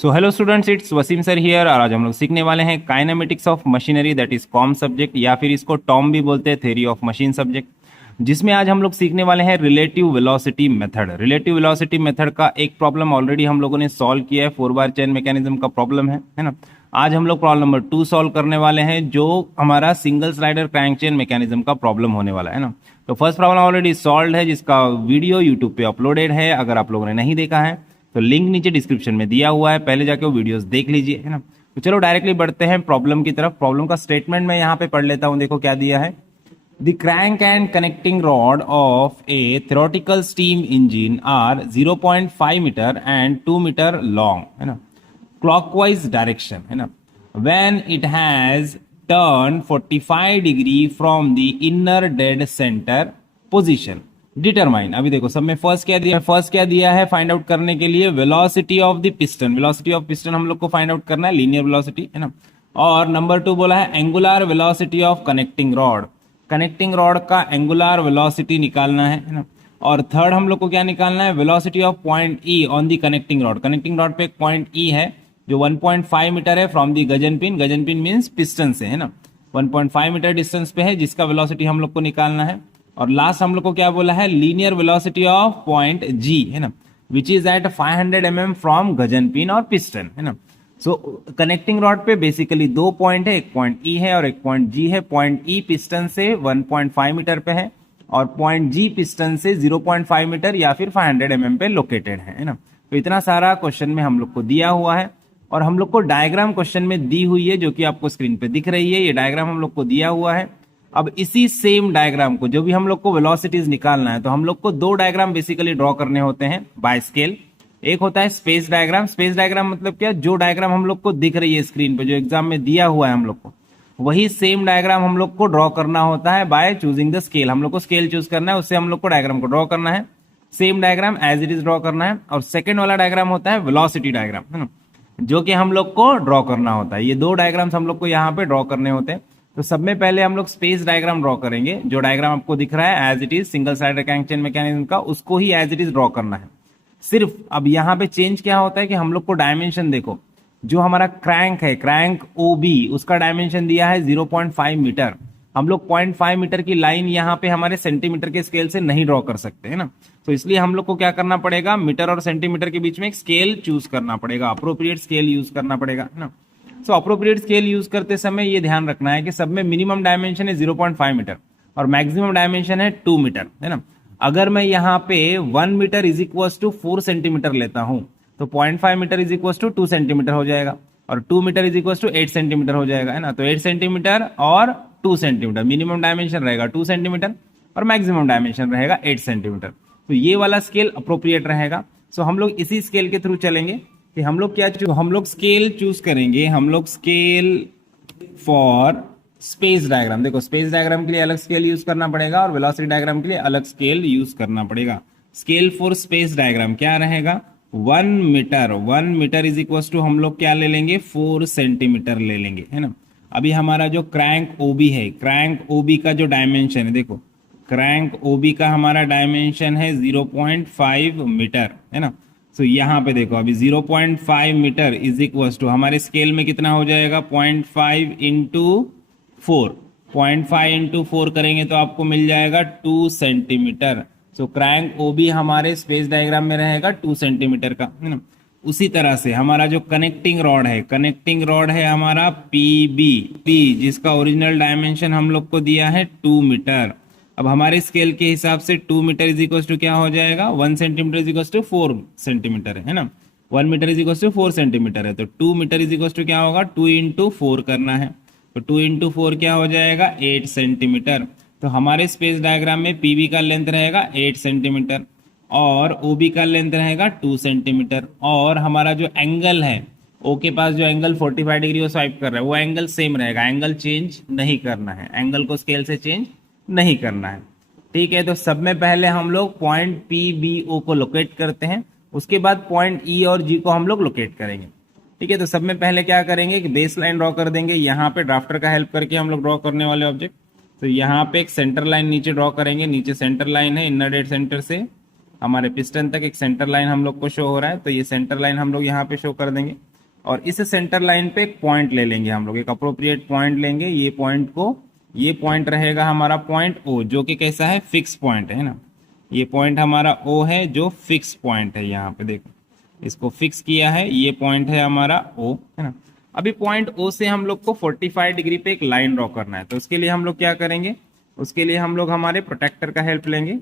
So hello students, it's Wasim sir here. और आज हम लोग सीखने वाले हैं kinematics of machinery, that is KOM subject, या फिर इसको टॉम भी बोलते हैं, थ्योरी ऑफ मशीन सब्जेक्ट, जिसमें आज हम लोग सीखने वाले हैं relative velocity method. Relative velocity method का एक प्रॉब्लम ऑलरेडी हम लोगों ने सॉल्व किया है, 4 बार चेन मैकेनिज्म का प्रॉब्लम है ना। आज हम लोग प्रॉब्लम नंबर 2 सॉल्व करने वाले हैं, जो हमारा single slider crank chain mechanism का प्रॉब्लम होने वाला है ना। तो फर्स्ट प्रॉब्लम ऑलरेडी सॉल्व है, जिसका वीडियो यूट्यूब पे अपलोडेड है। अगर आप लोगों ने नहीं देखा है तो लिंक नीचे डिस्क्रिप्शन में दिया हुआ है, पहले जाके वो वीडियोस देख लीजिए, है ना। तो चलो डायरेक्टली बढ़ते हैं प्रॉब्लम की तरफ। प्रॉब्लम का स्टेटमेंट मैं यहाँ पे पढ़ लेता हूँ, देखो क्या दिया है। The crank and connecting rod of a theoretical steam engine are 0.5 metre and 2 metre long, है ना, क्लॉकवाइज डायरेक्शन, है ना, when it has turn 45 degree from the inner dead centre position determine. अभी देखो सब में फर्स्ट क्या दिया है फाइंड आउट करने के लिए, velocity of the piston. Velocity of piston हम लोग को फाइंड आउट करना है, लीनियर वेलोसिटी, है ना। और नंबर 2 बोला है angular velocity of connecting rod. Connecting rod का एंगुलर वेलोसिटी निकालना है ना। और थर्ड हम लोग को क्या निकालना है, velocity of point E on the connecting rod. Connecting rod पे एक पॉइंट ई है जो 1.5 मीटर है from the Gajan pin. Gajan pin means piston से, है ना, 1.5 मीटर डिस्टेंस पे है, जिसका वेलोसिटी हम लोग को निकालना है। और लास्ट हम लोग को क्या बोला है, linear velocity of point G, है ना, which is at 500 mm from gudgeon pin और पिस्टन, है ना। सो कनेक्टिंग रॉड पे बेसिकली 2 पॉइंट है, एक पॉइंट ई है और एक पॉइंट जी है। पॉइंट ई पिस्टन से 1.5 मीटर पे है और पॉइंट जी पिस्टन से 0.5 मीटर या फिर 500 mm पे लोकेटेड है ना। तो इतना सारा क्वेश्चन में हम लोग को दिया हुआ है और हम लोग को डायग्राम क्वेश्चन में दी हुई है, जो कि आपको स्क्रीन पे दिख रही है। ये डायग्राम हम लोग को दिया हुआ है। अब इसी सेम डायग्राम को, जो भी हम लोग को वेलोसिटीज निकालना है, तो हम लोग को 2 डायग्राम बेसिकली ड्रॉ करने होते हैं बाय स्केल। एक होता है स्पेस डायग्राम। स्पेस डायग्राम मतलब क्या, जो डायग्राम हम लोग को दिख रही है स्क्रीन पे, जो एग्जाम में दिया हुआ है हम लोग को, वही सेम डायग्राम हम लोग को ड्रॉ करना होता है बाय चूजिंग द स्केल। हम लोग को स्केल चूज करना है, उससे हम लोग को डायग्राम को ड्रॉ करना है, same diagram as it is draw करना है। और सेकेंड वाला डायग्राम होता है वेलोसिटी डायग्राम, है ना, जो कि हम लोग को ड्रॉ करना होता है। ये 2 डायग्राम्स हम लोग को यहाँ पे ड्रॉ करने होते हैं। तो सब में पहले हम लोग स्पेस डायग्राम ड्रॉ करेंगे। जो डायग्राम आपको दिख रहा है as it is single sided crank chain mechanism का, उसको ही एज इट इज ड्रॉ करना है। सिर्फ अब यहाँ पे चेंज क्या होता है कि हम लोग को डायमेंशन देखो, जो हमारा क्रैंक है, क्रैंक ओबी, उसका डायमेंशन दिया है 0.5 मीटर। हम लोग 0.5 मीटर की लाइन यहाँ पे हमारे सेंटीमीटर के स्केल से नहीं ड्रॉ कर सकते, है ना। तो इसलिए हम लोग को क्या करना पड़ेगा, मीटर और सेंटीमीटर के बीच में एक स्केल चूज करना पड़ेगा, अप्रोप्रिएट स्केल यूज करना पड़ेगा, है ना। सो अप्रोप्रिएट स्केल यूज करते समय ये ध्यान रखना है कि सब में मिनिमम डायमेंशन है 0.5 मीटर और मैक्सिमम डायमेंशन है 2 मीटर, है ना। अगर मैं यहाँ पे 1 metre is equal to 4 centimetre लेता हूं, तो 0.5 metre is equal to 2 centimetre हो जाएगा और 2 metre is equal to 8 centimetre हो जाएगा, है ना। तो 8 सेंटीमीटर और 2 सेंटीमीटर, मिनिमम डायमेंशन रहेगा 2 सेंटीमीटर और मैक्सिमम डायमेंशन रहेगा 8 सेंटीमीटर। तो ये वाला स्केल अप्रोप्रिएट रहेगा। सो हम लोग इसी स्केल के थ्रू चलेंगे कि हम लोग हम लोग स्केल चूज करेंगे। हम लोग स्केल फॉर स्पेस डायग्राम, देखो स्पेस डायग्राम के लिए अलग स्केल यूज करना पड़ेगा और वेलोसिटी डायग्राम के लिए अलग स्केल यूज करना पड़ेगा। स्केल फॉर स्पेस डायग्राम क्या रहेगा, 1 metre. 1 metre is equal to हम लोग क्या ले लेंगे, 4 सेंटीमीटर ले लेंगे, है ना। अभी हमारा जो क्रैंक ओबी है, क्रैंक ओबी का जो डायमेंशन है, देखो क्रैंक ओबी का हमारा डायमेंशन है 0.5 मीटर, है ना। तो यहाँ पे देखो अभी 0.5 मीटर इज इक्वल टू हमारे स्केल में कितना हो जाएगा, 0.5 इंटू 4। 0.5 इंटू 4 करेंगे तो आपको मिल जाएगा 2 सेंटीमीटर। सो क्रैंक ओबी हमारे स्पेस डायग्राम में रहेगा 2 सेंटीमीटर का, है ना। उसी तरह से हमारा जो कनेक्टिंग रॉड है, कनेक्टिंग रॉड है हमारा पी, जिसका ओरिजिनल डायमेंशन हम लोग को दिया है 2 मीटर। अब हमारे स्केल के हिसाब से 2 मीटर इज इक्वल टू क्या हो जाएगा, 1 centimetre is equal to 4 centimetre, है ना। 1 metre is equal to 4 centimetre है, तो 2 मीटर इज इक्वल टू क्या होगा, 2 इंटू 4 करना है, तो 2 इंटू 4 क्या हो जाएगा, 8 सेंटीमीटर। तो हमारे स्पेस डायग्राम में पीबी का लेंथ रहेगा 8 सेंटीमीटर और ओबी का लेंथ रहेगा 2 सेंटीमीटर। और हमारा जो एंगल है, ओ के पास जो एंगल 45 डिग्री वो स्वाइप कर रहा है, वो एंगल सेम रहेगा, एंगल चेंज नहीं करना है, एंगल को स्केल से चेंज नहीं करना है, ठीक है। तो सब में पहले हम लोग पॉइंट पी बी ओ को लोकेट करते हैं, उसके बाद पॉइंट ई और जी को हम लोग लोकेट करेंगे, ठीक है। तो सब में पहले क्या करेंगे कि बेस लाइन ड्रॉ कर देंगे। यहाँ पे ड्राफ्टर का हेल्प करके हम लोग ड्रॉ करने वाले ऑब्जेक्ट, तो यहाँ पे एक सेंटर लाइन नीचे ड्रॉ करेंगे। नीचे सेंटर लाइन है, इनर डेड सेंटर से हमारे पिस्टन तक एक सेंटर लाइन हम लोग को शो हो रहा है, तो ये सेंटर लाइन हम लोग यहाँ पे शो कर देंगे। और इस सेंटर लाइन पे एक पॉइंट ले लेंगे हम लोग, एक अप्रोप्रिएट पॉइंट लेंगे। ये पॉइंट रहेगा हमारा पॉइंट ओ, जो कि कैसा है, फिक्स पॉइंट है ना। ये पॉइंट हमारा ओ है जो फिक्स पॉइंट है, यहाँ पे देखो इसको फिक्स किया है, ये पॉइंट है हमारा ओ, है ना। अभी पॉइंट ओ से हम लोग को 45 डिग्री पे एक लाइन ड्रॉ करना है, तो उसके लिए हम लोग क्या करेंगे, उसके लिए हम लोग हमारे प्रोटेक्टर का हेल्प लेंगे।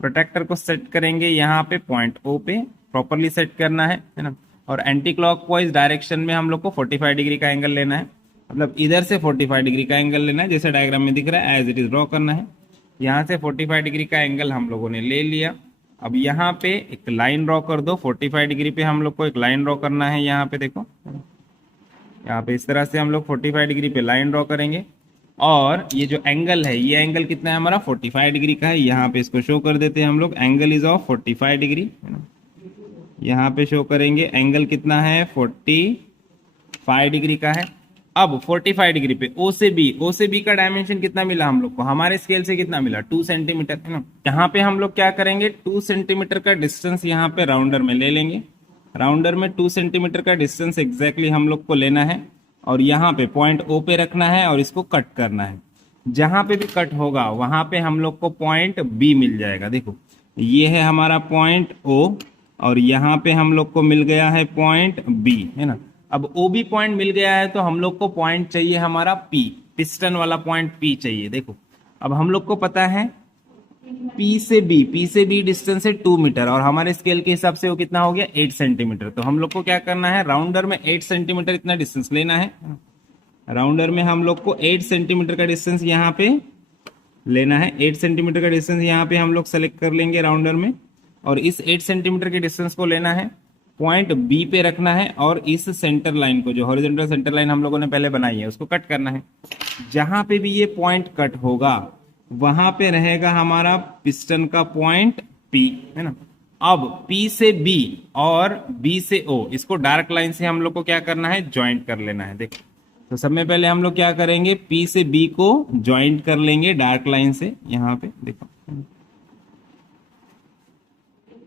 प्रोटेक्टर को सेट करेंगे यहाँ पे पॉइंट ओ पे, प्रॉपरली सेट करना है ना। और एंटी क्लॉकवाइज डायरेक्शन में हम लोग को 45 डिग्री का एंगल लेना है, मतलब इधर से 45 डिग्री का एंगल लेना है, जैसे डायग्राम में दिख रहा है एज इट इज ड्रॉ करना है। यहाँ से 45 डिग्री का एंगल हम लोगों ने ले लिया। अब यहाँ पे एक लाइन ड्रॉ कर दो, 45 डिग्री पे हम लोग को एक लाइन ड्रॉ करना है। यहाँ पे देखो, यहाँ पे इस तरह से हम लोग 45 डिग्री पे लाइन ड्रॉ करेंगे। और ये जो एंगल है, ये एंगल कितना है हमारा, 45 डिग्री का है। यहाँ पे इसको शो कर देते हैं हम लोग, एंगल इज ऑफ 45 डिग्री। यहाँ पे शो करेंगे एंगल कितना है, 45 डिग्री का है। अब 45 डिग्री पे ओ से बी का डायमेंशन कितना मिला हम लोग को, हमारे स्केल से कितना मिला, 2 सेंटीमीटर, है ना। यहाँ पे हम लोग क्या करेंगे, 2 सेंटीमीटर का डिस्टेंस यहाँ पे राउंडर में ले लेंगे। राउंडर में 2 सेंटीमीटर का डिस्टेंस एग्जैक्टली हम लोग को लेना है, और यहाँ पे पॉइंट ओ पे रखना है और इसको कट करना है। जहां पे भी कट होगा वहां पे हम लोग को पॉइंट बी मिल जाएगा। देखो ये है हमारा पॉइंट ओ, और यहाँ पे हम लोग को मिल गया है पॉइंट बी, है ना। अब ओ बी पॉइंट मिल गया है तो हम लोग को पॉइंट चाहिए हमारा पी, पिस्टन वाला पॉइंट पी चाहिए। देखो अब हम लोग को पता है पी से बी डिस्टेंस है 2 मीटर, और हमारे स्केल के हिसाब से वो कितना हो गया, 8 सेंटीमीटर। तो हम लोग को क्या करना है, राउंडर में 8 सेंटीमीटर इतना डिस्टेंस लेना है। राउंडर में हम लोग को 8 सेंटीमीटर का डिस्टेंस यहाँ पे लेना है। 8 सेंटीमीटर का डिस्टेंस यहाँ पे हम लोग सेलेक्ट कर लेंगे राउंडर में, और इस 8 सेंटीमीटर के डिस्टेंस को लेना है, पॉइंट बी पे रखना है, और इस सेंटर लाइन को, जो हॉरिजॉन्टल सेंटर लाइन हम लोगों ने पहले बनाई है, उसको कट करना है। जहां पे भी ये पॉइंट कट होगा वहां पे रहेगा हमारा पिस्टन का पॉइंट पी, है ना। अब पी से बी और बी से ओ, इसको डार्क लाइन से हम लोग को क्या करना है, ज्वाइंट कर लेना है। देखो तो सब में पहले हम लोग क्या करेंगे, पी से बी को ज्वाइंट कर लेंगे डार्क लाइन से। यहाँ पे देखो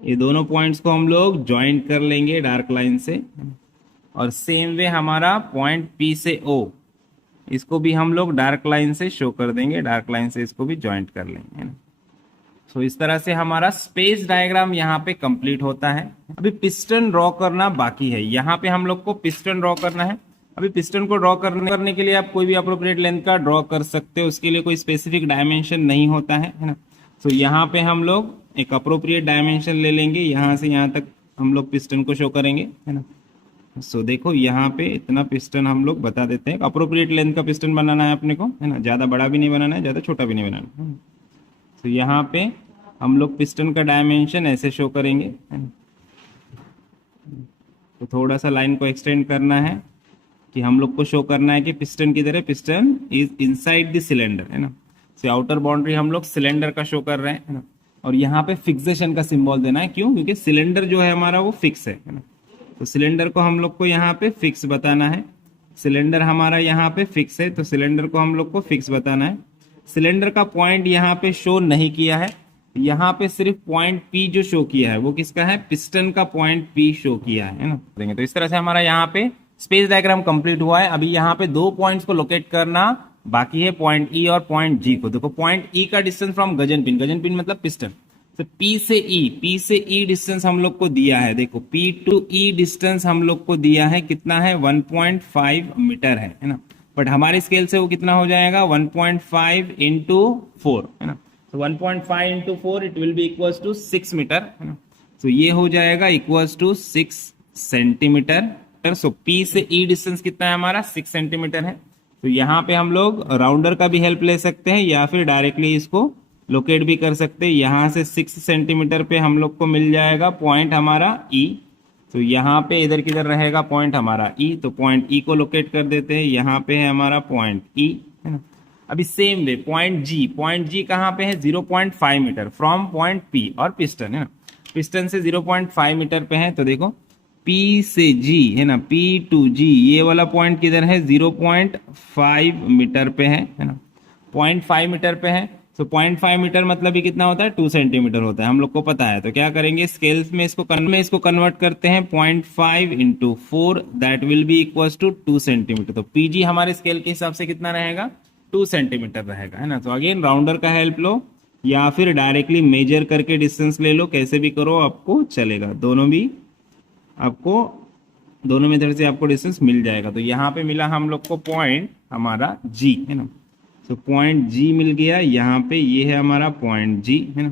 ये दोनों पॉइंट्स को हम लोग ज्वाइंट कर लेंगे डार्क लाइन से, और सेम वे हमारा पॉइंट पी से ओ, इसको भी हम लोग डार्क लाइन से शो कर देंगे, डार्क लाइन से इसको भी ज्वाइंट कर लेंगे, है ना। सो इस तरह से हमारा स्पेस डायग्राम यहाँ पे कंप्लीट होता है। अभी पिस्टन ड्रॉ करना बाकी है। यहाँ पे हम लोग को पिस्टन ड्रॉ करना है। अभी पिस्टन को ड्रॉ करने के लिए आप कोई भी अप्रोप्रिएट लेंथ का ड्रॉ कर सकते हो, उसके लिए कोई स्पेसिफिक डायमेंशन नहीं होता है ना। सो यहाँ पे हम लोग एक अप्रोप्रिएट डायमेंशन ले लेंगे, यहाँ से यहाँ तक हम लोग पिस्टन को शो करेंगे, है ना। सो देखो यहाँ पे इतना पिस्टन हम लोग बता देते हैं, अप्रोप्रिएट लेंथ का पिस्टन बनाना है अपने को, है ना। ज़्यादा बड़ा भी नहीं बनाना है, ज़्यादा छोटा भी नहीं बनाना है। तो यहाँ पे हम लोग पिस्टन का डायमेंशन ऐसे शो करेंगे, है ना। तो थोड़ा सा लाइन को एक्सटेंड करना है कि हम लोग को शो करना है कि पिस्टन किधर है, piston is inside the cylinder, है ना। तो आउटर बाउंड्री हम लोग सिलेंडर का शो कर रहे हैं, है ना। और यहाँ पे फिक्सेशन का सिंबल देना है, क्यों, क्योंकि सिलेंडर जो है हमारा वो फिक्स है ना। तो सिलेंडर को हम लोग को यहाँ पे फिक्स बताना है। सिलेंडर हमारा यहाँ पे फिक्स है, तो सिलेंडर को हम लोग को फिक्स बताना है। सिलेंडर का पॉइंट यहाँ पे शो नहीं किया है, यहाँ पे सिर्फ पॉइंट पी जो शो किया है वो किसका है, पिस्टन का पॉइंट पी शो किया है ना। देंगे तो इस तरह से हमारा यहाँ पे स्पेस डायग्राम कंप्लीट हुआ है। अभी यहाँ पे 2 पॉइंट्स को लोकेट करना बाकी है, पॉइंट ई और पॉइंट जी को। देखो पॉइंट ई का डिस्टेंस फ्रॉम गजन पिन मतलब पिस्टन, तो पी से ई डिस्टेंस हम लोग को दिया है। देखो पी टू ई डिस्टेंस हम लोग को दिया है, कितना है, 1.5 मीटर है ना। बट हमारे स्केल से वो कितना हो जाएगा, 1.5 इंटू 4, है ना। तो 1.5 into 4 it will be equals to 6 metre, है ना। तो ये हो जाएगा equals to 6 centimetre. So P से ई डिस्टेंस कितना है हमारा, 6 सेंटीमीटर है। तो यहाँ पे हम लोग राउंडर का भी हेल्प ले सकते हैं, या फिर डायरेक्टली इसको लोकेट भी कर सकते हैं। यहाँ से 6 सेंटीमीटर पे हम लोग को मिल जाएगा पॉइंट हमारा ई। तो यहाँ पे इधर किधर रहेगा पॉइंट हमारा ई, तो पॉइंट ई को लोकेट कर देते हैं। यहाँ पे है हमारा पॉइंट ई, है ना। अभी सेम वे पॉइंट जी कहाँ पे है, 0.5 मीटर फ्रॉम पॉइंट पी, और पिस्टन, है ना, पिस्टन से 0.5 मीटर पे है। तो देखो पी से जी, है ना, पी टू जी, ये वाला पॉइंट किधर है, 0.5 मीटर पे है ना, 0.5 मीटर पे है। तो 0.5 मीटर मतलब ही कितना होता है, 2 सेंटीमीटर होता है, हम लोग को पता है। तो क्या करेंगे, स्केल्स में इसको कन्वर्ट करते हैं 0.5 into 4, that will be equals to 2 centimetre. तो पीजी हमारे स्केल के हिसाब से कितना रहेगा, 2 सेंटीमीटर रहेगा, है ना। तो अगेन राउंडर का हेल्प लो या फिर डायरेक्टली मेजर करके डिस्टेंस ले लो, कैसे भी करो आपको चलेगा, दोनों मेथड से आपको डिस्टेंस मिल जाएगा। तो यहाँ पे मिला हम लोग को पॉइंट हमारा जी, है ना। तो पॉइंट जी मिल गया यहाँ पे, ये है हमारा पॉइंट जी, है ना।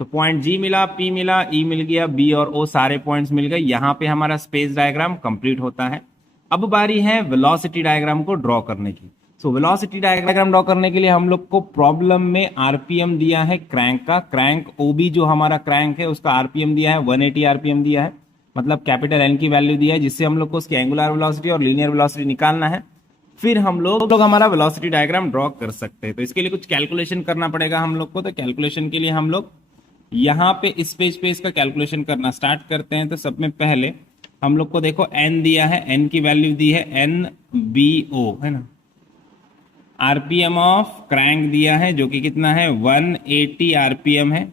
तो पॉइंट जी मिला, पी मिला, ई मिल गया, बी और ओ सारे पॉइंट्स मिल गए। यहाँ पे हमारा स्पेस डायग्राम कंप्लीट होता है। अब बारी है वेलोसिटी डायग्राम को ड्रॉ करने की। सो वेलोसिटी डायग्राम ड्रॉ करने के लिए हम लोग को प्रॉब्लम में आरपीएम दिया है क्रैंक का, क्रैंक ओबी जो हमारा क्रैंक है उसका आरपीएम दिया है 180 आरपीएम दिया है, मतलब कैपिटल एन की वैल्यू दिया है, जिससे हम लोग को उसकी एंगुलर वेलोसिटी और लीनियर वेलोसिटी निकालना है। फिर हम लोग हमारा वेलोसिटी डायग्राम ड्रॉ कर सकते हैं। तो इसके लिए कुछ कैलकुलेशन करना पड़ेगा हम लोग को। तो कैलकुलेशन के लिए हम लोग यहाँ पे इस पेज पे इसका कैलकुलेशन करना स्टार्ट करते हैं। तो सब में पहले हम लोग को देखो एन दिया है, एन की वैल्यू दी है एन बी ओ, है ना। आरपीएम ऑफ क्रैंक दिया है जो कि कितना है 180 आरपीएम है,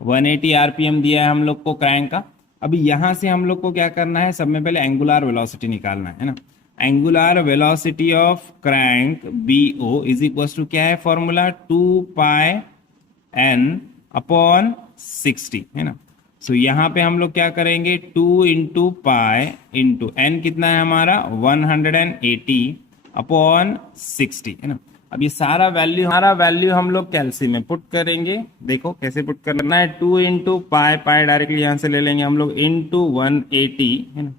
180 आरपीएम दिया है हम लोग को क्रैंक का। अभी यहां से हम लोग को क्या करना है, सब में पहले एंगुलर वेलोसिटी निकालना है ना। Angular velocity of crank B O is equal to क्या है फॉर्मूला, 2 पाई एन अपॉन 60, है ना। सो यहाँ पे हम लोग क्या करेंगे, 2 इंटू पाई इंटू एन कितना है हमारा 180 अपॉन 60, है ना। अब ये सारा वैल्यू हम लोग कैल्सियम में पुट करेंगे। देखो कैसे पुट करना है, 2 इंटू पाई डायरेक्टली यहाँ से ले लेंगे हम लोग इंटू 180, है ना,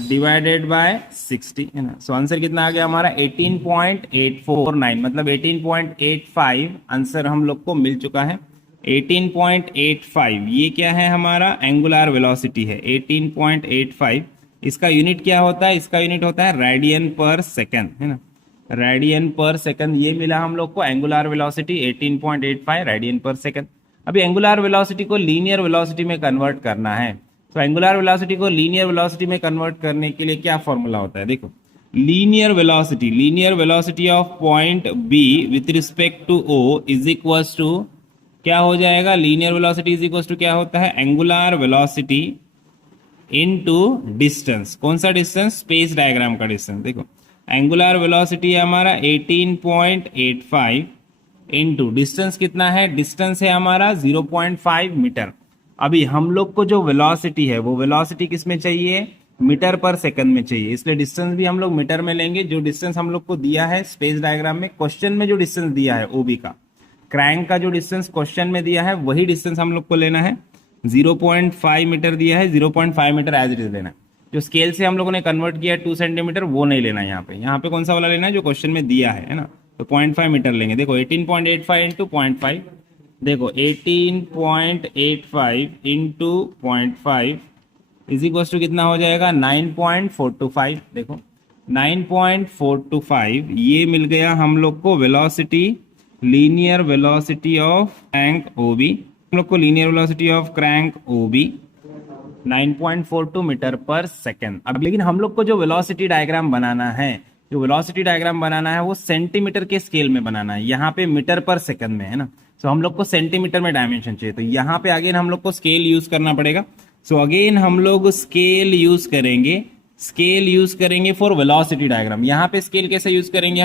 डिवाइडेड बाय 60, है ना। सो आंसर कितना आ गया हमारा 18.849, मतलब 18.85 आंसर हम लोग को मिल चुका है। 18.85 ये क्या है हमारा एंगुलर वेलोसिटी है 18.85। इसका यूनिट क्या होता है, इसका यूनिट होता है रेडियन पर सेकंड, है ना, रेडियन पर सेकंड। ये मिला हम लोग को angular velocity 18.85 radian per second. अभी एंगुलर वेलोसिटी को लीनियर वेलोसिटी में कन्वर्ट करना है। तो एंगुलर वेलोसिटी को लीनियर वेलोसिटी में कन्वर्ट करने के लिए क्या फॉर्मूला होता है, देखो linear velocity of point B with respect to O is equal to क्या हो जाएगा, linear velocity is equal to क्या होता है, एंगुलर वेलोसिटी इनटू डिस्टेंस। कौन सा डिस्टेंस, स्पेस डायग्राम का डिस्टेंस। देखो एंगुलर वेलोसिटी है हमारा 18.85 इनटू डिस्टेंस कितना है, डिस्टेंस है हमारा 0.5 मीटर। अभी हम लोग को जो वेलोसिटी है वो वेलोसिटी किस में चाहिए, मीटर पर सेकंड में चाहिए, इसलिए डिस्टेंस भी हम लोग मीटर में लेंगे। जो डिस्टेंस हम लोग को दिया है स्पेस डायग्राम में, क्वेश्चन में जो डिस्टेंस दिया है ओबी का, क्रैंक का जो डिस्टेंस क्वेश्चन में दिया है वही डिस्टेंस हम लोग को लेना है। 0.5 मीटर दिया है, 0.5 मीटर एज इट इज लेना है। जो स्केल से हम लोगों ने कन्वर्ट किया 2 सेंटीमीटर वो नहीं लेना है यहाँ पे कौन सा वाला लेना है जो क्वेश्चन में दिया है ना। तो 0.5 मीटर लेंगे। देखो 18.85 इंटू 0.5, देखो 18.85 इंटू 0.5 इज इक्वल टू कितना हो जाएगा 9.425। देखो 9.425 ये मिल गया हम लोग को velocity, linear velocity of crank OB. हम लोग को linear velocity of crank OB 9.42 metre per second. अब लेकिन हम लोग को जो वेलोसिटी डायग्राम बनाना है, वो सेंटीमीटर के स्केल में बनाना है। यहाँ पे मीटर पर सेकंड में है ना, सो हम लोग को सेंटीमीटर में डायमेंशन चाहिए। तो यहाँ पे अगेन हम लोग को स्केल यूज करना पड़ेगा। सो अगेन हम लोग स्केल यूज करेंगे फॉर वेलोसिटी डायग्राम। यहाँ पे स्केल कैसे यूज करेंगे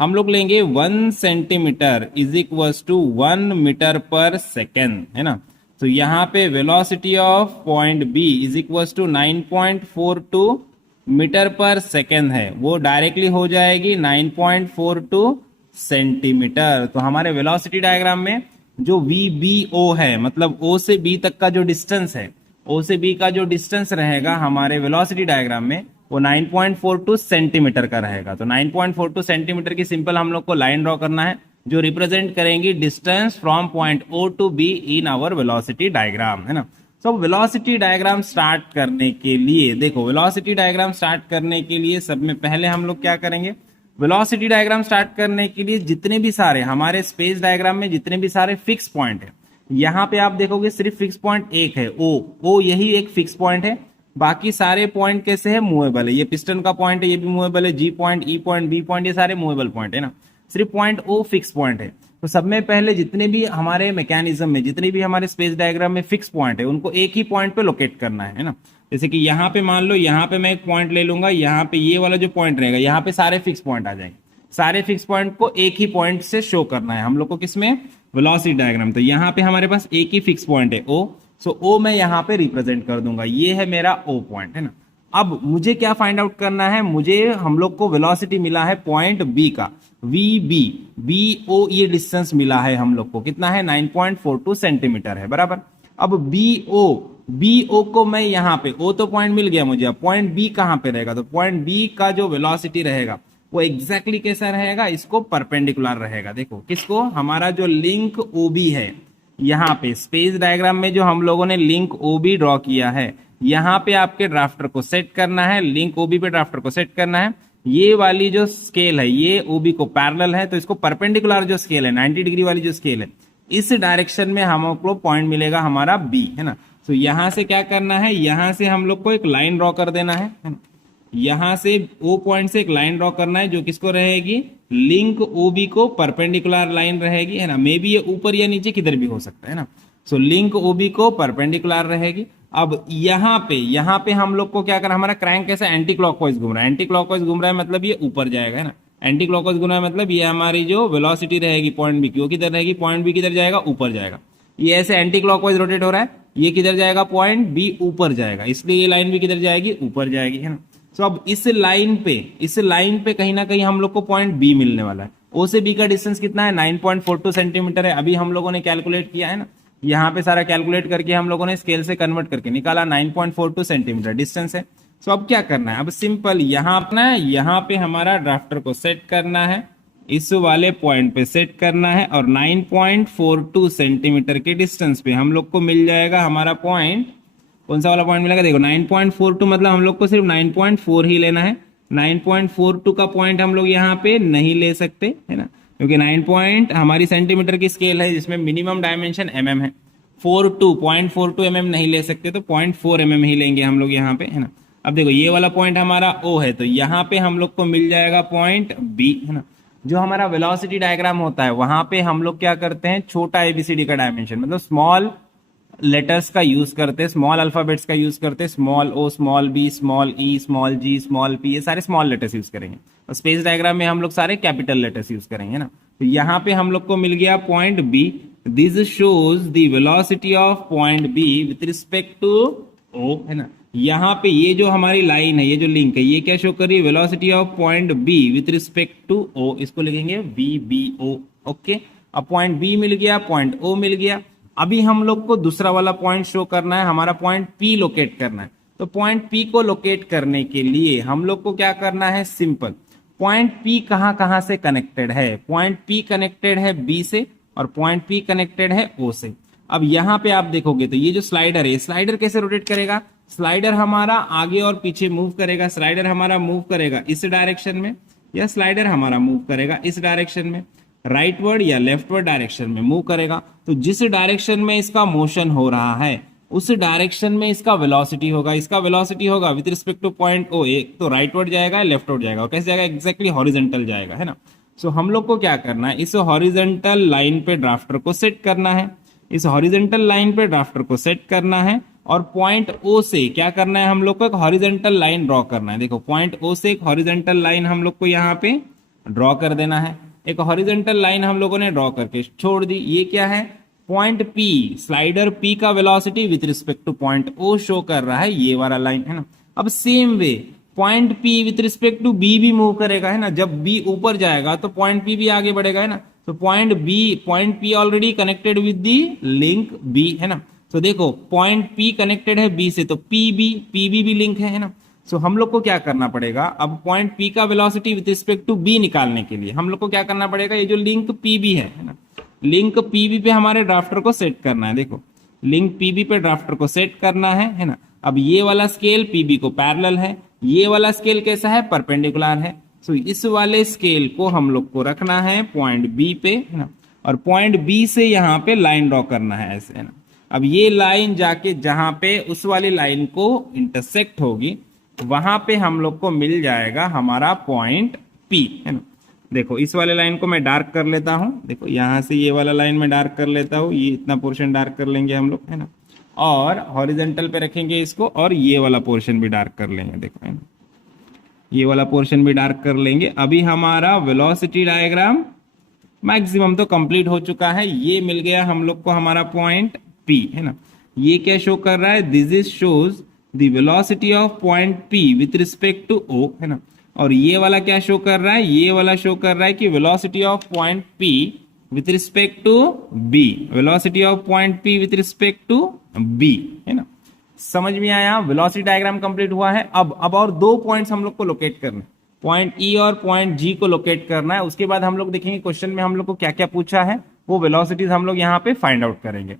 हम लोग लेंगे 1 centimetre is equal to 1 metre per second, है ना। तो यहाँ पे velocity of point B is equal to 9.42 metre per second है, वो डायरेक्टली हो जाएगी 9.42 सेंटीमीटर। तो हमारे वेलोसिटी डायग्राम में जो VBO है, मतलब O से B तक का जो डिस्टेंस है, O से B का जो डिस्टेंस रहेगा हमारे वेलोसिटी डायग्राम में वो 9.42 सेंटीमीटर का रहेगा। तो 9.42 सेंटीमीटर की सिंपल हम लोग को लाइन ड्रॉ करना है जो रिप्रेजेंट करेंगी distance from point O to B in our velocity diagram, है ना। सो वेलोसिटी डायग्राम स्टार्ट करने के लिए, देखो वेलोसिटी डायग्राम स्टार्ट करने के लिए सब में पहले हम लोग क्या करेंगे, वेलोसिटी डायग्राम स्टार्ट करने के लिए जितने भी सारे हमारे स्पेस डायग्राम में जितने भी सारे फिक्स पॉइंट है, यहाँ पे आप देखोगे सिर्फ फिक्स पॉइंट एक है O यही एक फिक्स पॉइंट है। बाकी सारे पॉइंट कैसे है, मूवेबल है। ये पिस्टन का पॉइंट है, ये भी मूवेबल है। G point, E point, B point, ये सारे मूवेबल पॉइंट है ना। सिर्फ पॉइंट O फिक्स पॉइंट है। तो सब में पहले जितने भी हमारे मैकेनिज्म में, जितने भी हमारे स्पेस डायग्राम में फिक्स पॉइंट है, उनको एक ही पॉइंट पे लोकेट करना है ना। जैसे कि यहाँ पे मान लो, यहाँ पे मैं एक पॉइंट ले लूंगा, यहाँ पे ये वाला जो पॉइंट रहेगा, यहाँ पे सारे फिक्स पॉइंट आ जाएंगे। सारे फिक्स पॉइंट को एक ही पॉइंट से शो करना है हम लोग को, किसमें, वेलोसिटी डायग्राम। तो यहाँ पे हमारे पास एक ही फिक्स पॉइंट है O, सो O मैं यहाँ पे रिप्रेजेंट कर दूंगा, ये है मेरा O पॉइंट, है ना। अब मुझे क्या फाइंड आउट करना है, मुझे, हम लोग को वेलोसिटी मिला है पॉइंट B का, BO, ये डिस्टेंस मिला है हम लोग को, कितना है, 9.42 सेंटीमीटर है, बराबर। अब BO को मैं यहाँ पे, O तो पॉइंट मिल गया मुझे, अब पॉइंट B कहाँ पे रहेगा, तो पॉइंट B का जो वेलोसिटी रहेगा वो एग्जैक्टली कैसा रहेगा, इसको परपेंडिकुलर रहेगा। देखो किसको, हमारा जो लिंक OB है, यहाँ पे स्पेस डायग्राम में जो हम लोगों ने लिंक OB ड्रॉ किया है, यहाँ पे आपके ड्राफ्टर को सेट करना है, लिंक OB पे ड्राफ्टर को सेट करना है। ये वाली जो स्केल है ये OB को पैरेलल है, तो इसको परपेंडिकुलर जो स्केल है, 90 डिग्री वाली जो स्केल है, इस डायरेक्शन में हमको पॉइंट मिलेगा हमारा B, है ना। तो यहां से क्या करना है, यहां से हम लोग को एक लाइन ड्रॉ कर देना है ना। यहां से O पॉइंट से एक लाइन ड्रॉ करना है जो किसको रहेगी, लिंक OB को परपेंडिकुलर लाइन रहेगी, है ना। मे बी ये ऊपर या नीचे किधर भी हो सकता है ना। सो लिंक OB को परपेंडिकुलर रहेगी। अब यहाँ पे हम लोग को क्या करना, हमारा क्रैंक कैसा एंटी क्लॉकवाइज घूम रहा है, एंटी क्लॉकवाइज घूम रहा है मतलब ये ऊपर जाएगा, है ना। एंटी क्लॉकवाइज घूम रहा है मतलब ये हमारी जो वेलोसिटी रहेगी पॉइंट B की, वो किधर रहेगी, पॉइंट B किधर जाएगा, ऊपर जाएगा। ये ऐसे एंटी क्लॉकवाइज रोटेट हो रहा है, ये किधर जाएगा, पॉइंट B ऊपर जाएगा, इसलिए ये लाइन भी किधर जाएगी, ऊपर जाएगी, है ना। तो अब इस लाइन पे कहीं ना कहीं हम लोग को पॉइंट B मिलने वाला है। O से B का डिस्टेंस कितना है, 9.42 सेंटीमीटर है, अभी हम लोगों ने कैलकुलेट किया है ना। यहाँ पे सारा कैलकुलेट करके हम लोगों ने स्केल से कन्वर्ट करके निकाला, 9.42 सेंटीमीटर डिस्टेंस है। तो अब क्या करना है, अब सिंपल यहाँ अपना, यहाँ पे हमारा ड्राफ्टर को सेट करना है, इस वाले पॉइंट पे सेट करना है, और 9.42 सेंटीमीटर के डिस्टेंस पे हम लोग को मिल जाएगा हमारा पॉइंट, कौन सा वाला पॉइंट मिलेगा, देखो 9.42 मतलब हम लोग को सिर्फ 9.4 ही लेना है। 9.42 का पॉइंट हम लोग यहाँ पे नहीं ले सकते, है ना, क्योंकि 9 पॉइंट हमारी सेंटीमीटर की स्केल है जिसमें मिनिमम डायमेंशन mm है। 0.42 mm नहीं ले सकते, तो 0.4 mm ही लेंगे हम लोग यहाँ पे, है ना। अब देखो ये वाला पॉइंट हमारा O है, तो यहाँ पे हम लोग को मिल जाएगा पॉइंट B, है ना। जो हमारा वेलोसिटी डायग्राम होता है वहां पे हम लोग क्या करते हैं, छोटा ABCD का डायमेंशन, मतलब स्मॉल लेटर्स का यूज करते हैं, स्मॉल अल्फाबेट्स का यूज करते हैं, small O, small B, small E, small G, small P, ये सारे स्मॉल लेटर्स यूज करेंगे। और स्पेस डायग्राम में हम लोग सारे कैपिटल लेटर्स यूज करेंगे ना। तो यहाँ पे हम लोग को मिल गया point B, this shows the velocity of point B with respect to O, है ना। यहाँ पे ये जो हमारी लाइन है, ये जो लिंक है, ये क्या शो कर रही है, velocity of point B with respect to O, इसको लिखेंगे VBO, ओके। अब पॉइंट B मिल गया, पॉइंट O मिल गया। अभी हम लोग को दूसरा वाला पॉइंट शो करना है, हमारा पॉइंट P लोकेट करना है। तो पॉइंट P को लोकेट करने के लिए हम लोग को क्या करना है, सिंपल, पॉइंट P कहां से कनेक्टेड है, पॉइंट P कनेक्टेड है B से, और पॉइंट P कनेक्टेड है O से। अब यहाँ पे आप देखोगे तो ये जो स्लाइडर है, स्लाइडर कैसे रोटेट करेगा, स्लाइडर हमारा आगे और पीछे मूव करेगा, स्लाइडर हमारा मूव करेगा इस डायरेक्शन में, या स्लाइडर हमारा मूव करेगा इस डायरेक्शन में, राइटवर्ड या लेफ्टवर्ड डायरेक्शन में मूव करेगा। तो जिस डायरेक्शन में इसका मोशन हो रहा है उस डायरेक्शन में इसका वेलोसिटी होगा, इसका वेलोसिटी होगा with respect to point O, एक तो राइटवर्ड जाएगा, लेफ्टवर्ड जाएगा, और कैसे जाएगा, एग्जैक्टली हॉरिजॉन्टल जाएगा, है ना। सो हम लोग को क्या करना है, इस हॉरिजॉन्टल लाइन पे ड्राफ्टर को सेट करना है, इस हॉरिजॉन्टल लाइन पे ड्राफ्टर को सेट करना है, और पॉइंट O से क्या करना है, हम लोग को एक हॉरिजॉन्टल लाइन ड्रॉ करना है। देखो पॉइंट O से एक हॉरिजॉन्टल लाइन हम लोग को यहाँ पे ड्रॉ कर देना है। एक हॉरिजॉन्टल लाइन हम लोगों ने ड्रॉ करके छोड़ दी, ये क्या है, पॉइंट P, स्लाइडर P का velocity with respect to point O show कर रहा है, ये वाला लाइन, है ना। अब same way point P with respect to B भी मूव करेगा, है ना। जब B ऊपर जाएगा तो पॉइंट P भी आगे बढ़ेगा, है ना। तो point P already connected with the link B, है ना। तो देखो पॉइंट P कनेक्टेड है B से, तो PB भी लिंक है ना। सो हम लोग को क्या करना पड़ेगा, अब पॉइंट P का velocity with respect to B निकालने के लिए हम लोग को क्या करना पड़ेगा, ये जो लिंक PB है ना, लिंक PB पे हमारे ड्राफ्टर को सेट करना है। देखो लिंक PB पे ड्राफ्टर को सेट करना है ना। अब ये वाला स्केल PB को पैरेलल है, ये वाला स्केल कैसा है, परपेंडिकुलर है। सो इस वाले स्केल को हम लोग को रखना है पॉइंट B पे, है ना, और पॉइंट B से यहाँ पे लाइन ड्रॉ करना है ऐसे, है ना। अब ये लाइन जाके जहां पे उस वाली लाइन को इंटरसेक्ट होगी वहां पे हम लोग को मिल जाएगा हमारा पॉइंट P, है ना। देखो इस वाले लाइन को मैं डार्क कर लेता हूँ, देखो यहाँ से ये वाला लाइन में डार्क कर लेता हूँ, ये इतना पोर्शन डार्क कर लेंगे हम लोग, है ना, और हॉरिजेंटल पे रखेंगे इसको, और ये वाला पोर्शन भी डार्क कर लेंगे, देखो, है ना, ये वाला पोर्शन भी डार्क कर लेंगे। अभी हमारा वेलोसिटी डायग्राम मैक्सिमम तो कंप्लीट हो चुका है। ये मिल गया हम लोग को हमारा पॉइंट P, है ना। ये क्या शो कर रहा है, this is shows the velocity of point P with respect to O, है ना। और ये वाला क्या शो कर रहा है, ये वाला शो कर रहा है कि velocity of point P with respect to B, velocity of point P with respect to B, है ना। समझ में आया, वेलोसिटी डायग्राम कंप्लीट हुआ है। अब और दो पॉइंट्स हम लोग को लोकेट करना है, पॉइंट E और पॉइंट G को लोकेट करना है। उसके बाद हम लोग देखेंगे क्वेश्चन में हम लोग को क्या क्या पूछा है, वो वेलोसिटीज हम लोग यहाँ पे फाइंड आउट करेंगे।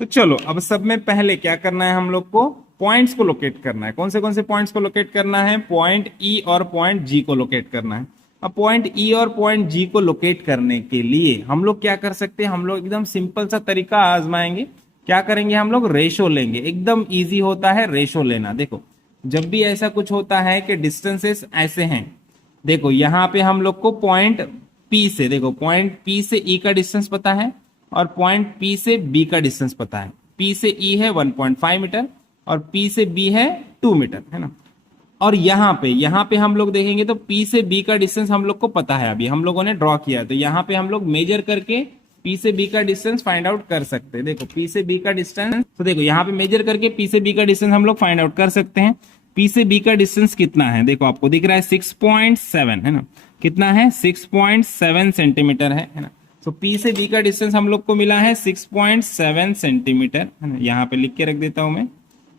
तो चलो अब सब में पहले क्या करना है, हम लोग को पॉइंट्स को लोकेट करना है। कौन से पॉइंट्स को लोकेट करना है, पॉइंट E और पॉइंट G को लोकेट करना है। अब पॉइंट E और पॉइंट G को लोकेट करने के लिए हम लोग क्या कर सकते हैं, हम लोग एकदम सिंपल सा तरीका आजमाएंगे। क्या करेंगे, हम लोग रेशो लेंगे, एकदम इजी होता है रेशो लेना। देखो जब भी ऐसा कुछ होता है कि डिस्टेंसेस ऐसे हैं, देखो यहाँ पे हम लोग को पॉइंट P से, देखो पॉइंट P से E का डिस्टेंस पता है और पॉइंट P से B का डिस्टेंस पता है। P से E है 1.5 मीटर और P से B है 2 मीटर, है ना। और यहाँ पे हम लोग देखेंगे तो P से B का डिस्टेंस हम लोग को पता है, अभी हम लोगों ने ड्रॉ किया, तो यहाँ पे हम लोग मेजर करके P से B का डिस्टेंस फाइंड आउट कर सकते हैं। देखो P से B का डिस्टेंस, तो देखो यहाँ पे मेजर करके P से B का डिस्टेंस हम लोग फाइंड आउट कर सकते हैं। P से B का डिस्टेंस कितना है, देखो आपको दिख रहा है 6.7, है ना, कितना है 6.7 सेंटीमीटर है ना। तो P से B का डिस्टेंस हम लोग को मिला है 6.7 सेंटीमीटर, है ना। यहाँ पे लिख के रख देता हूं मैं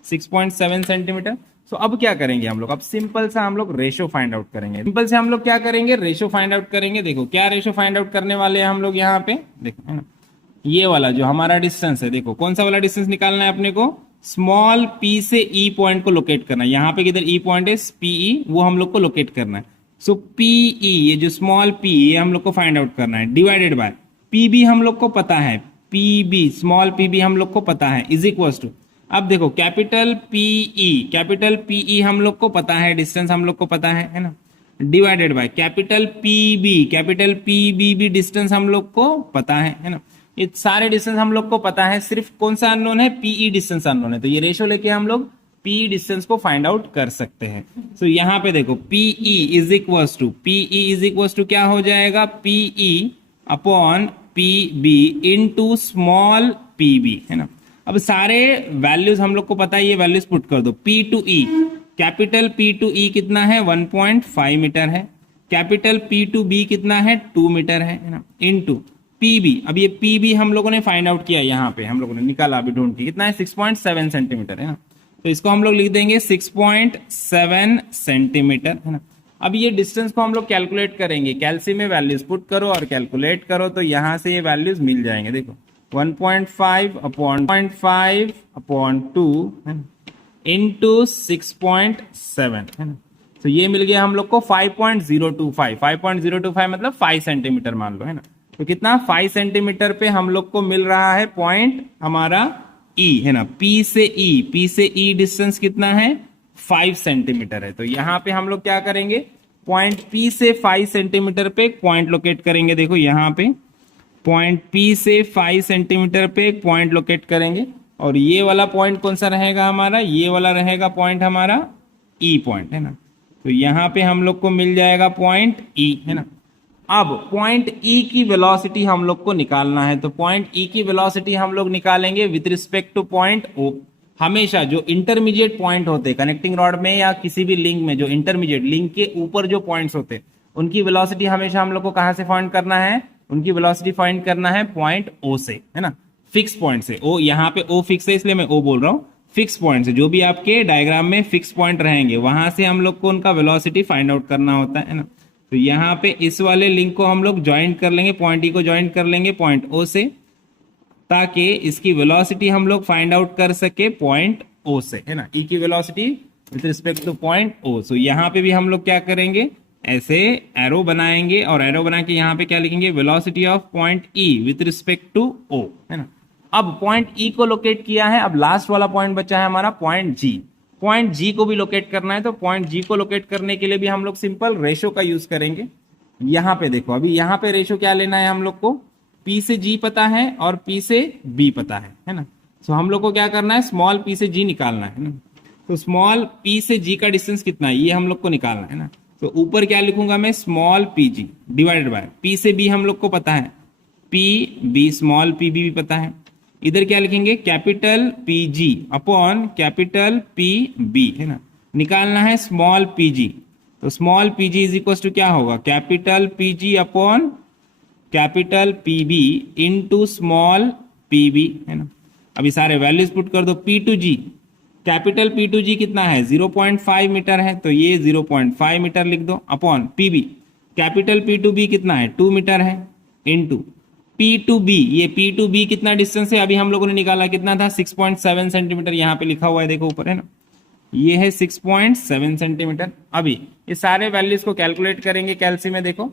6.7 सेंटीमीटर। तो अब क्या करेंगे हम लोग, अब सिंपल सा हम लोग रेशो फाइंड आउट करेंगे। सिंपल से हम लोग क्या करेंगे, रेशो फाइंड आउट करेंगे। देखो क्या रेशो फाइंड आउट करने वाले हैं हम लोग यहाँ पे, देखो, है ना, ये वाला जो हमारा डिस्टेंस है, देखो कौन सा वाला डिस्टेंस निकालना है अपने को, स्मॉल p से e पॉइंट को लोकेट करना है। यहाँ पे किधर e पॉइंट है, pe, वो हम लोग को लोकेट करना है। सो pe, ये जो स्मॉल p, ये हम लोग को फाइंड आउट करना है, डिवाइडेड बाय pb हम लोग को पता है, pb स्मॉल pb हम लोग को पता है, इज इक्वल्स टू, अब देखो कैपिटल pe हम लोग को पता है, डिस्टेंस हम लोग को पता है ना, डिवाइडेड बाय कैपिटल pb भी डिस्टेंस हम लोग को पता है ना। ये सारे डिस्टेंस हम लोग को पता है, सिर्फ कौन सा अननोन है, PE डिस्टेंस अननोन है। तो ये रेशो लेके हम लोग PE डिस्टेंस को फाइंड आउट कर सकते हैं। तो यहाँ पे देखो PE इज इक्वल्स टू क्या हो जाएगा, PE upon PB into small pb, है ना। अब सारे वैल्यूज हम लोग को पता है, ये वैल्यूज पुट कर दो। P to E, capital P to E कितना है 1.5 मीटर है, कैपिटल P टू B कितना है 2 मीटर है ना, इनटू PB। अब ये PB हम लोगों ने फाइंड आउट किया, यहाँ पे हम लोगों ने निकाला अभी ढूंढ के, कितना है 6.7 सेंटीमीटर, है ना। तो इसको हम लोग लिख देंगे 6.7 सेंटीमीटर, है ना। अब ये डिस्टेंस को हम लोग कैलकुलेट करेंगे, कैल्सी में वैल्यूज पुट करो और कैलकुलेट करो, तो यहाँ से ये वैल्यूज मिल जाएंगे। देखो 1.5 अपॉन 0.5 अपॉन 2 है ना, इंटू 6.7, है ना। तो ये मिल गया हम लोग को 5.025 मतलब 5 सेंटीमीटर मान लो, है ना। तो कितना 5 सेंटीमीटर पे हम लोग को मिल रहा है पॉइंट हमारा E, है ना। P से E डिस्टेंस कितना है 5 सेंटीमीटर है। तो यहाँ पे हम लोग क्या करेंगे, पॉइंट P से 5 सेंटीमीटर पे एक पॉइंट लोकेट करेंगे। देखो यहाँ पे पॉइंट P से 5 सेंटीमीटर पे एक पॉइंट लोकेट करेंगे, और ये वाला पॉइंट कौन सा रहेगा हमारा, ये वाला रहेगा पॉइंट हमारा E पॉइंट, है ना। तो यहाँ पे हम लोग को मिल जाएगा पॉइंट E, है ना। अब पॉइंट E की वेलोसिटी हम लोग को निकालना है, तो पॉइंट E की वेलोसिटी हम लोग निकालेंगे with respect to point O। हमेशा जो इंटरमीडिएट पॉइंट होते हैं कनेक्टिंग रॉड में या किसी भी लिंक में, जो इंटरमीडिएट लिंक के ऊपर जो पॉइंट्स होते हैं, उनकी वेलोसिटी हमेशा हम लोग को कहां से फाइंड करना है, उनकी वेलोसिटी फाइंड करना है पॉइंट O से, है ना, फिक्स पॉइंट से। O यहाँ पे O फिक्स है इसलिए मैं O बोल रहा हूँ, फिक्स पॉइंट से, जो भी आपके डायग्राम में फिक्स पॉइंट रहेंगे वहां से हम लोग को उनका वेलोसिटी फाइंड आउट करना होता है ना। तो यहाँ पे इस वाले लिंक को हम लोग ज्वाइंट कर लेंगे, पॉइंट E को ज्वाइंट कर लेंगे पॉइंट O से, ताकि इसकी वेलोसिटी हम लोग फाइंड आउट कर सके पॉइंट O से, है ना। E की velocity with respect to point O। सो यहाँ पे भी हम लोग क्या करेंगे, ऐसे एरो बनाएंगे, और एरो बना के यहाँ पे क्या लिखेंगे, velocity of point E with respect to O, है ना। अब पॉइंट E को लोकेट किया है, अब लास्ट वाला पॉइंट बचा है हमारा पॉइंट G। पॉइंट G को भी लोकेट करना है, तो पॉइंट G को लोकेट करने के लिए भी हम लोग सिंपल रेशो का यूज करेंगे। यहाँ पे देखो, अभी यहाँ पे रेशो क्या लेना है हम लोग को, P से G पता है और P से B पता है ना। तो हम लोग को क्या करना है, स्मॉल p से g निकालना है ना। तो स्मॉल p से g का डिस्टेंस कितना है ये हम लोग को निकालना है ना। तो ऊपर क्या लिखूंगा मैं, small pg divided by p से b हम लोग को पता है, p b स्मॉल pb भी पता है। इधर क्या लिखेंगे, capital pg upon capital pb है ना, निकालना है स्मॉल pg। तो small pg is equal to क्या होगा, capital pg upon capital pb into small pb है ना। अभी सारे वैल्यूज पुट कर दो, p to G, capital p to G कितना है 0.5 मीटर है, तो ये 0.5 मीटर लिख दो, upon pb capital p to b कितना है 2 मीटर है, इंटू p टू b, ये p टू b कितना डिस्टेंस है अभी हम लोगों ने निकाला, कितना था 6.7 सेंटीमीटर, यहाँ पे लिखा हुआ है देखो ऊपर है ना, ये है 6.7 सेंटीमीटर। अभी ये सारे वैल्यूज को कैलकुलेट करेंगे कैलसी में, देखो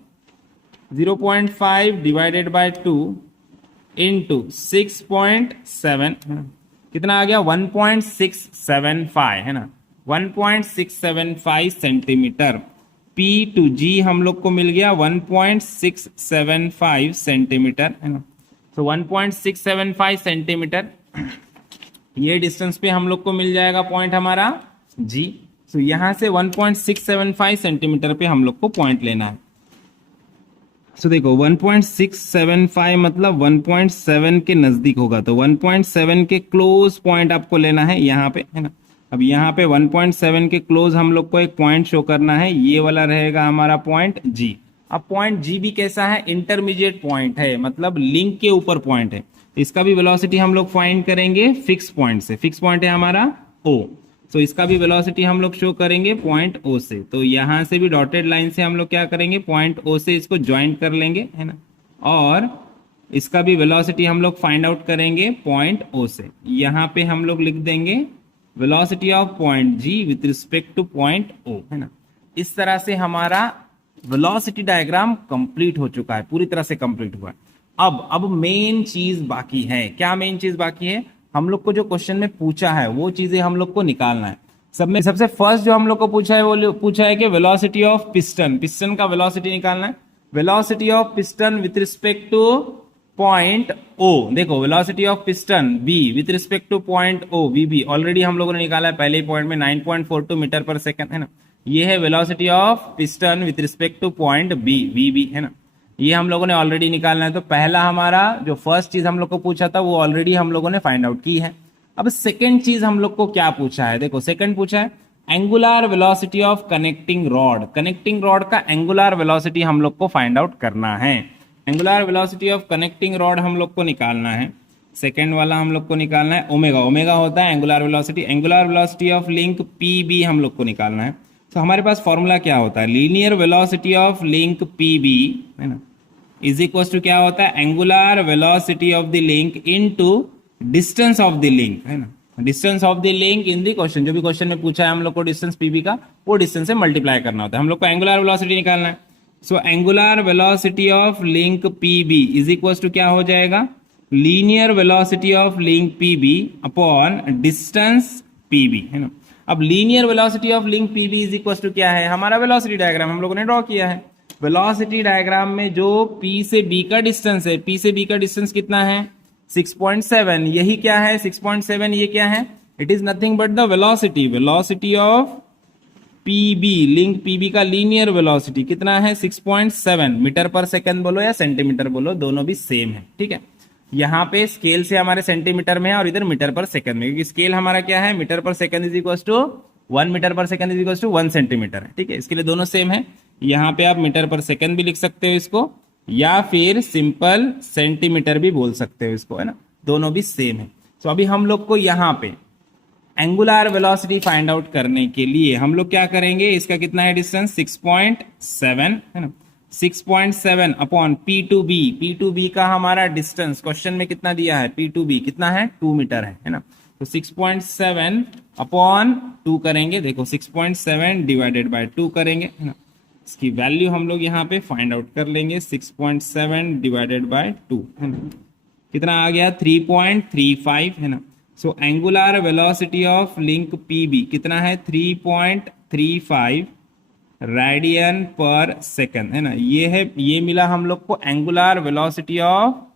0.5 डिवाइडेड बाय 2 इंटू 6.7 कितना आ गया 1.675 है ना, 1.675 सेंटीमीटर। P टू G हम लोग को मिल गया 1.675 सेंटीमीटर है ना। तो 1.675 सेंटीमीटर ये डिस्टेंस पे हम लोग को मिल जाएगा पॉइंट हमारा G। तो यहां से 1.675 सेंटीमीटर पे हम लोग को पॉइंट लेना है। तो देखो 1.675 मतलब 1.7 के नजदीक होगा, तो 1.7 के क्लोज पॉइंट आपको लेना है यहाँ पे है ना। अब यहाँ पे 1.7 के क्लोज हम लोग को एक पॉइंट शो करना है, ये वाला रहेगा हमारा पॉइंट G। अब पॉइंट G भी कैसा है, इंटरमीडिएट पॉइंट है, मतलब लिंक के ऊपर पॉइंट है। इसका भी वेलोसिटी हम लोग फाइंड करेंगे फिक्स पॉइंट से, फिक्स पॉइंट है हमारा O। तो इसका भी वेलोसिटी हम लोग शो करेंगे पॉइंट O से। तो यहां से भी डॉटेड लाइन से हम लोग क्या करेंगे, पॉइंट O से इसको ज्वाइन कर लेंगे है ना, और इसका भी वेलोसिटी हम लोग फाइंड आउट करेंगे पॉइंट O से। यहाँ पे हम लोग लिख देंगे velocity of point G with respect to point O है ना। इस तरह से हमारा वेलोसिटी डायग्राम कंप्लीट हो चुका है, पूरी तरह से कंप्लीट हुआ है। अब मेन चीज बाकी है, क्या मेन चीज बाकी है, हम लोग को जो क्वेश्चन में पूछा है वो चीजें हम लोग को निकालना है। सब में सबसे फर्स्ट जो हम लोग को पूछा है वो पूछा है कि वेलोसिटी ऑफ पिस्टन, पिस्टन का वेलोसिटी निकालना है। Velocity of piston with respect to point O, देखो velocity of piston B with respect to point O VB already हम लोगों ने निकाला है पहले ही पॉइंट में, 9.42 मीटर पर सेकंड है ना। ये है velocity of piston with respect to point B VB है ना, ये हम लोगों ने ऑलरेडी निकालना है। तो पहला हमारा जो फर्स्ट चीज हम लोग को पूछा था वो ऑलरेडी हम लोगों ने फाइंड आउट की है। अब सेकंड चीज हम लोग को क्या पूछा है, देखो सेकंड पूछा है angular velocity of connecting rod. Connecting rod का एंगुलर वेलोसिटी हम लोग को फाइंड आउट करना है। Angular velocity of connecting rod हम लोग को निकालना है, सेकंड वाला हम लोग को निकालना है ओमेगा। ओमेगा होता है angular velocity. Angular velocity of link PB हम लोग को निकालना है। तो हमारे पास फॉर्मूला क्या होता है, linear velocity of link PB है ना इज इक्वल टू क्या होता है, angular velocity of the link into distance of the link है ना। Distance of the link in the question, जो भी क्वेश्चन में पूछा है हम लोग को डिस्टेंस PB का, वो डिस्टेंस से मल्टीप्लाई करना होता है। हम लोग को एंगुलर वेलोसिटी निकालना है। So angular velocity of link PB is equal to क्या हो जाएगा, linear velocity of link PB upon distance PB है ना। अब linear velocity of link PB is equal to क्या है, हमारा वेलोसिटी डायग्राम हम लोगों ने ड्रॉ किया है। वेलोसिटी डायग्राम में जो P से B का डिस्टेंस है, P से B का डिस्टेंस कितना है 6.7, यही क्या है 6.7, ये क्या है, it is nothing but the velocity, velocity of PB, link PB का लीनियर वेलोसिटी कितना है 6.7 मीटर पर सेकंड बोलो या सेंटीमीटर बोलो, दोनों भी सेम है ठीक है। यहाँ पे स्केल से हमारे सेंटीमीटर में है और इधर मीटर पर सेकंड में, क्योंकि स्केल हमारा क्या है metre per second is equal to 1 metre per second is equal to 1 centimetre है ठीक है। इसके लिए दोनों सेम है। यहाँ पे आप मीटर पर सेकंड भी लिख सकते हो इसको, या फिर सिंपल सेंटीमीटर भी बोल सकते हो इसको है ना, दोनों भी सेम है। तो अभी हम लोग को यहाँ पे एंगुलर वेलोसिटी फाइंड आउट करने के लिए हम लोग क्या करेंगे, इसका कितना है डिस्टेंस 6.7 है ना, 6.7 upon P to B, P to B का हमारा डिस्टेंस क्वेश्चन में कितना दिया है, P टू B कितना है 2 मीटर है ना। तो 6.7 अपॉन 2 करेंगे, देखो 6.7 डिवाइडेड बाय 2 करेंगे है ना, इसकी वैल्यू हम लोग यहाँ पे फाइंड आउट कर लेंगे। 6.7 डिवाइडेड बाय 2 है ना, कितना आ गया 3.35 है ना। So angular velocity of link PB कितना है 3.35 रेडियन पर सेकंड, है ना। ये है, ये मिला हम लोग को angular velocity of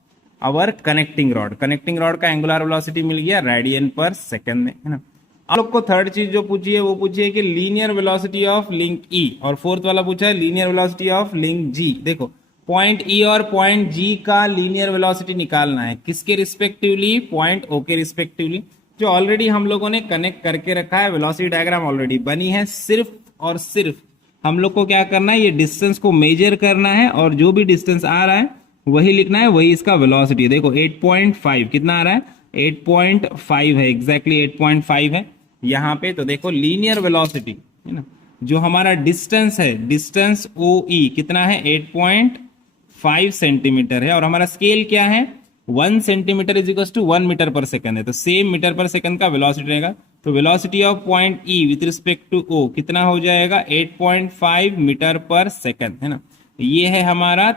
our connecting rod. Connecting rod का एंगुलर वेलोसिटी मिल गया रेडियन पर सेकंड में, है ना। आप लोग को थर्ड चीज जो पूछी है वो पूछी है कि लीनियर वेलोसिटी ऑफ लिंक ई, और फोर्थ वाला पूछा है लीनियर वेलोसिटी ऑफ लिंक जी। देखो पॉइंट ई और पॉइंट जी का लीनियर वेलोसिटी निकालना है, किसके रिस्पेक्टिवली, पॉइंट ओ के रिस्पेक्टिवली, जो ऑलरेडी हम लोगों ने कनेक्ट करके रखा है। वेलोसिटी डायग्राम ऑलरेडी बनी है, सिर्फ और सिर्फ हम लोग को क्या करना है, ये डिस्टेंस को मेजर करना है और जो भी डिस्टेंस आ रहा है वही लिखना है, वही इसका वेलोसिटी। देखो 8.5 कितना आ रहा है, 8.5 है, एग्जैक्टली 8.5 है यहाँ पे। तो देखो लीनियर वेलोसिटी, है ना, जो हमारा डिस्टेंस है, डिस्टेंस ओ ई कितना है, 8.5 सेंटीमीटर है, और हमारा स्केल क्या है, 1 centimetre is equal to 1 metre per second है। तो सेम मीटर पर सेकंड का वेलोसिटी रहेगा। तो velocity of point E with respect to O कितना हो जाएगा, 8.5 मीटर पर सेकंड, है ना। ये है हमारा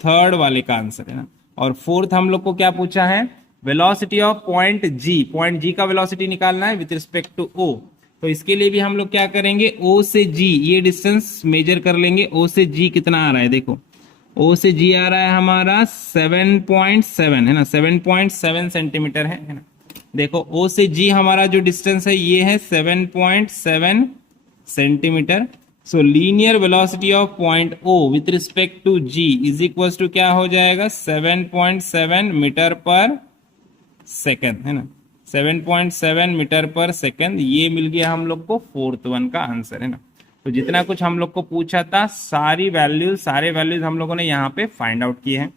थर्ड वाले का आंसर, है ना। और फोर्थ हम लोग को क्या पूछा है, velocity of point G, point G का वेलोसिटी निकालना है विथ रिस्पेक्ट टू ओ। तो इसके लिए भी हम लोग क्या करेंगे, ओ से जी ये डिस्टेंस मेजर कर लेंगे। ओ से जी कितना आ रहा है, देखो ओ से जी आ रहा है हमारा 7.7, है ना, 7.7 सेंटीमीटर है ना। देखो ओ से जी हमारा जो डिस्टेंस है ये है 7.7 centimeter. So linear velocity of point O with respect to G is equal to क्या हो जाएगा, 7.7 मीटर पर सेकंड, है ना, 7.7 मीटर पर सेकंड। ये मिल गया हम लोग को फोर्थ वन का आंसर, है ना। तो जितना कुछ हम लोग को पूछा था सारे वैल्यूज हम लोगों ने यहाँ पे फाइंड आउट किए हैं।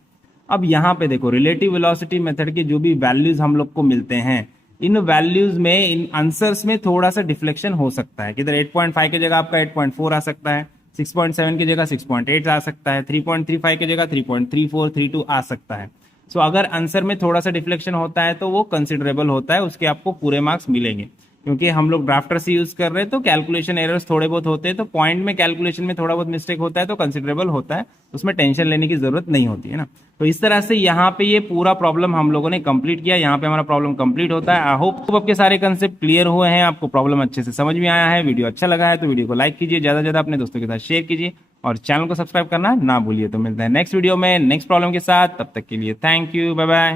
अब यहाँ पे देखो रिलेटिव वेलोसिटी मेथड के जो भी वैल्यूज हम लोग को मिलते हैं, इन वैल्यूज में, इन आंसर्स में थोड़ा सा डिफ्लेक्शन हो सकता है। किधर 8.5 की जगह आपका 8.4 आ सकता है, 6.7 की जगह 6.8 आ सकता है, 3.35 की जगह 3.3432 आ सकता है। सो अगर आंसर में थोड़ा सा डिफ्लेक्शन होता है तो वो कंसिडरेबल होता है, उसके आपको पूरे मार्क्स मिलेंगे। क्योंकि हम लोग ड्राफ्टर से यूज कर रहे हैं तो कैलकुलेशन एरर्स थोड़े बहुत होते हैं, तो पॉइंट में कैलकुलेशन में थोड़ा बहुत मिस्टेक होता है तो कंसिडरेबल होता है, उसमें टेंशन लेने की जरूरत नहीं होती है ना। तो इस तरह से यहाँ पे ये पूरा प्रॉब्लम हम लोगों ने कंप्लीट किया, यहाँ पे हमारा प्रॉब्लम कंप्लीट होता है। आई होप आपके सारे कंसेप्ट क्लियर हुए हैं, आपको प्रॉब्लम अच्छे से समझ में आया है। वीडियो अच्छा लगा है तो वीडियो को लाइक कीजिए, ज्यादा से ज्यादा अपने दोस्तों के साथ शेयर कीजिए और चैनल को सब्सक्राइब करना ना भूलिए। तो मिलते हैं नेक्स्ट वीडियो में नेक्स्ट प्रॉब्लम के साथ, तब तक के लिए थैंक यू, बाय बाय।